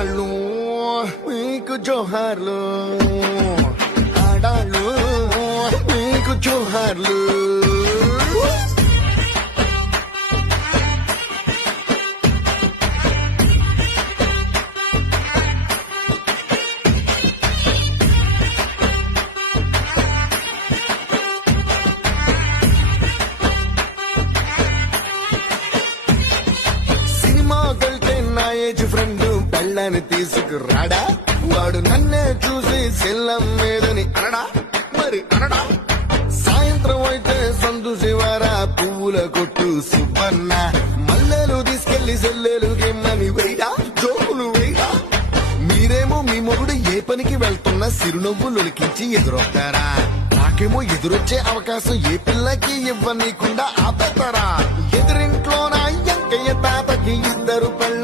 మగాళ్ళు మీకు జోహార్లు, ఆడాళ్ళు మీకు జోహార్లు. ఏజ్ ఫ్రెండ్ పెళ్ళని తీసుకురాడా, వాడు నన్నే చూసి సెల్లం మీదని అనడా, మరి అనడా. సాయంత్రం అయితే సందు శివారా పువ్వుల కొట్టు సుబ్బన్న మల్లెలు తీసుకెళ్లి సెల్లెలు గిమ్మని వేయడా, జోకులు వేయడా. మీరేమో మీ మొగుడు ఏ పనికి వెళ్తున్నా సిరునవ్వు లొలికించి ఎదురొస్తారా, నాకేమో ఎదురొచ్చే అవకాశం ఏ పిల్లకి ఇవ్వనీయకుండా ఆపేస్తారా. ఎదురింట్లో నా ఎంకయ్య తాతకి ఇద్దరు పెళ్ళ